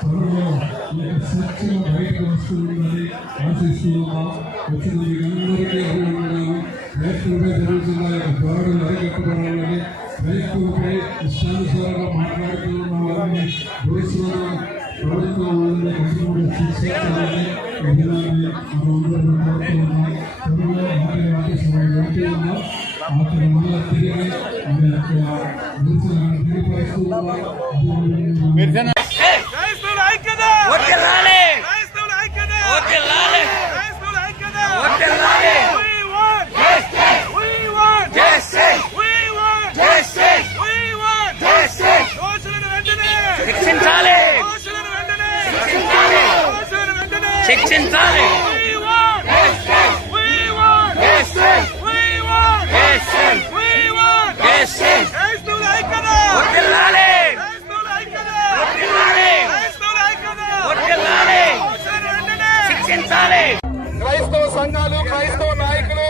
త్వరలో స్వచ్ఛంగా బయటకు వస్తుందని ఆశిస్తున్నాం. వచ్చిన మీకందరికీ అభినందనలు. రైతులపై జరుగుతున్న గొడవలు అరికట్టబడాలని, రైతులపై ఇష్టానుసారంగా మాట్లాడుతున్న వారిని దేశంలో ప్రభుత్వం వాళ్ళని కట్టుబడి శిక్షించాలని ఈ దినాన్ని మనమందరం కోరుతున్నాం. త్వరలో ఆఖరి సమయం వెళ్తూ ఉన్నాం. ఆఖరి మళ్ళా తిరిగి మన యొక్క నిరసనను తెలియపరుస్తున్నాం. శిక్షించాలి. క్రైస్తవ సంఘాలు, క్రైస్తవ నాయకులు,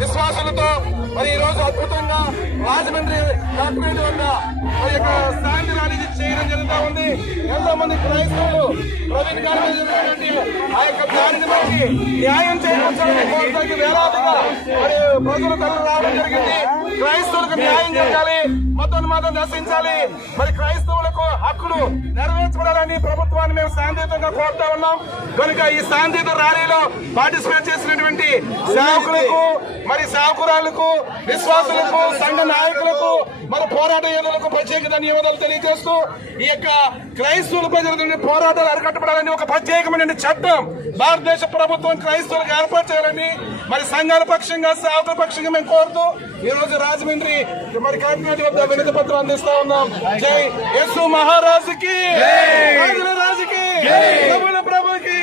విశ్వాసులతో మరి ఈ రోజు అద్భుతంగా రాజమండ్రి డాక్యుమెంట్ వద్ద మరి యొక్క శాంతి ర్యాలీ చేయడం జరుగుతూ ఉంది. ఎంతో మంది క్రైస్తవులు ప్రవీణ్ గారి మీద జరిగినటువంటి ఆ యొక్క దాడిని బట్టి న్యాయం చేకూర్చాలని కోరుతానికి వేలాదిగా మరి ప్రజలు తరలి రావడం జరిగింది. క్రైస్తవులకు న్యాయం జరగాలి, మతం నశించాలి, మరి క్రైస్తవులకు హక్కులు నెరవేర్చబడాలని ప్రభుత్వాన్ని మేము శాంతియుతంగా కోరుతా ఉన్నాం. కనుక ఈ శాంతియుత ర్యాలీలో పార్టిసిపేట్ చేసినటువంటి సేవకులకు, మరి సేవకురాలకు, విశ్వాసులకు, సంఘ నాయకులకు, మరి పోరాట యోధులకు ప్రత్యేక ధన్యవాదాలు తెలియజేస్తూ ఈ యొక్క క్రైస్తవులపై జరుగుతున్న పోరాటాలు అరికట్టబడాలని ఒక ప్రత్యేకమైన చట్టం భారతదేశ ప్రభుత్వం క్రైస్తవులకు ఏర్పాటు చేయాలని మరి సంఘాల పక్షంగా, సేవకుల పక్షంగా మేము కోరుతూ ఈ రోజు రాజమండ్రి మరి కాకినాడ వద్ద వినతి పత్రం అందిస్తా ఉన్నాం. జై యేసు మహారాజుకి, రాజుల రాజుకి, ప్రభుకి.